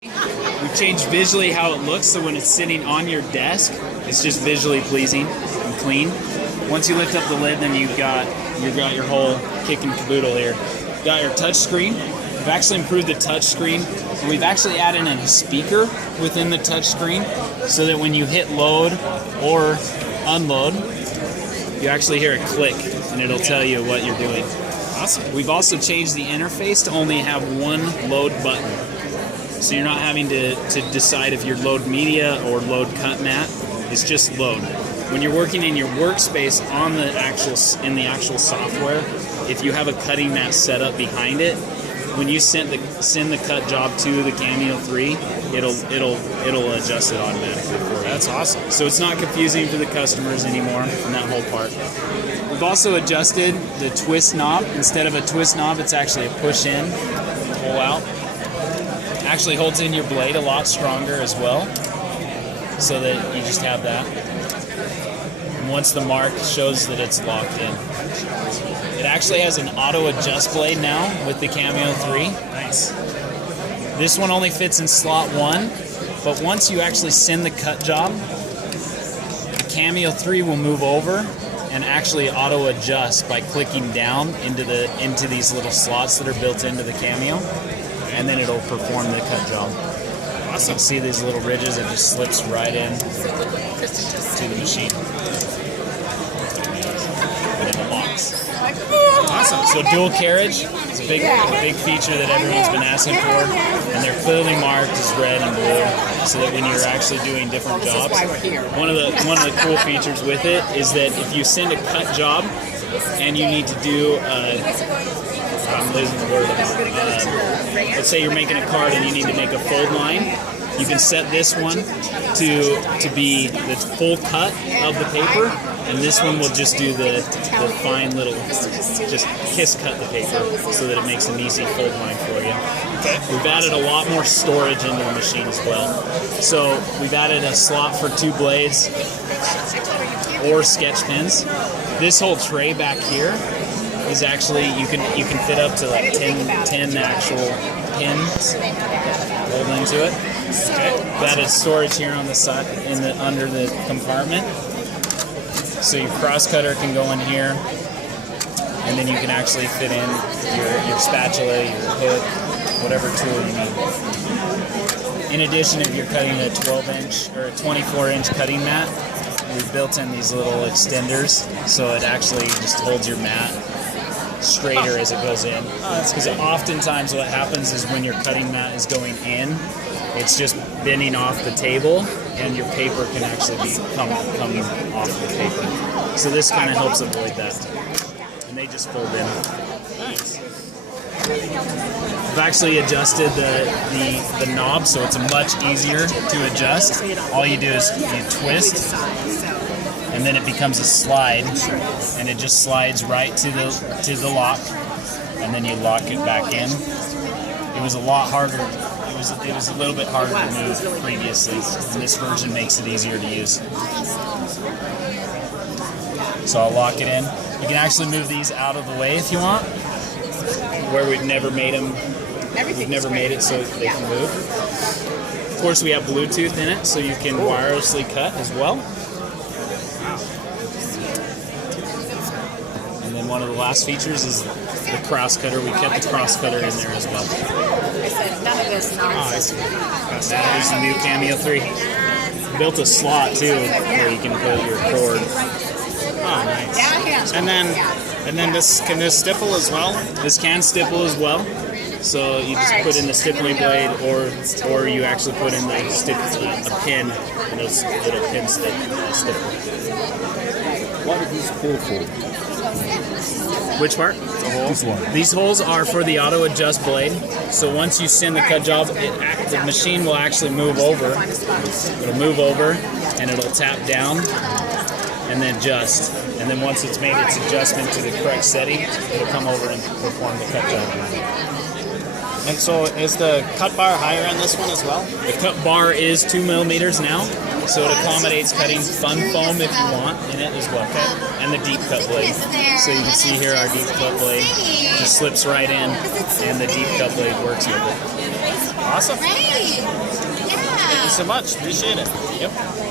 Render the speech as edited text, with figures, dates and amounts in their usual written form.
We've changed visually how it looks, so when it's sitting on your desk, it's just visually pleasing and clean. Once you lift up the lid, then you've got your whole kit and caboodle here. You've got your touch screen. We've actually improved the touch screen. So we've actually added in a speaker within the touch screen, so that when you hit load or unload, you actually hear a click, and it'll tell you what you're doing. Awesome. We've also changed the interface to only have one load button. So you're not having to decide if you're load media or load cut mat. It's just load. When you're working in your workspace in the actual software, if you have a cutting mat set up behind it, when you send the cut job to the Cameo 3, it'll adjust it automatically for you. That's awesome. So it's not confusing for the customers anymore in that whole part. We've also adjusted the twist knob. Instead of a twist knob, it's actually a push in, pull out. Actually holds in your blade a lot stronger as well, so that you just have that. And once the mark shows that it's locked in. It actually has an auto adjust blade now with the Cameo 3. Nice. This one only fits in slot 1, but once you actually send the cut job, the Cameo 3 will move over and actually auto adjust by clicking down into these little slots that are built into the Cameo. And then it'll perform the cut job. Awesome. You see these little ridges, it just slips right in to the machine. And then it locks. Awesome. So dual carriage is a big feature that everyone's been asking for, and they're clearly marked as red and blue, so that when you're actually doing different jobs, one of the cool features with it is that if you send a cut job and you need to do I'm losing the word. Let's say you're making a card and you need to make a fold line. You can set this one to be the full cut of the paper, and this one will just do the fine little, just kiss cut the paper, so that it makes an easy fold line for you. Okay. We've added a lot more storage into the machine as well. So we've added a slot for 2 blades or sketch pens. This whole tray back here is actually, you can fit up to like 10 actual pins rolled into it. Okay. That is storage here on the side, under the compartment. So your cross cutter can go in here, and then you can actually fit in your spatula, your hook, whatever tool you need. In addition, if you're cutting a 12-inch or a 24-inch cutting mat, we've built in these little extenders, so it actually just holds your mat straighter as it goes in. Because oftentimes what happens is when your cutting mat is going in, it's just bending off the table, and your paper can actually come off the paper. So this kind of helps avoid that. And they just fold in. Nice. I've actually adjusted the knob, so it's much easier to adjust. All you do is you twist, and then it becomes a slide, and it just slides right to the lock, and then you lock it back in. It was a lot harder. It was a little bit harder to move previously, and this version makes it easier to use. So I'll lock it in. You can actually move these out of the way if you want, where we've never made them. We've never made it so they can move. Of course, we have Bluetooth in it, so you can wirelessly cut as well. And then one of the last features is the cross cutter. We kept the cross cutter in there as well. Oh, I see. That is the new Cameo 3. Built a slot too, where you can put your cord. Oh, nice. And then can this stipple as well? This can stipple as well. So you just put in the stippling blade, or you actually put in a pin, and it'll pin stipple. What are these holes for? Which part? The holes? These holes are for the auto adjust blade. So once you send the cut job, the machine will actually move over. It'll move over, and it'll tap down, and then adjust. And then once it's made its adjustment to the correct setting, it'll come over and perform the cut job. And so is the cut bar higher on this one as well? The cut bar is 2 millimeters now, so it accommodates cutting fun foam if you want in it as well. Okay. And the deep cut blade. So you can see here our deep cut blade just slips right in, and the deep cut blade works with it. Awesome. Great. Yeah. Thank you so much. Appreciate it. Yep.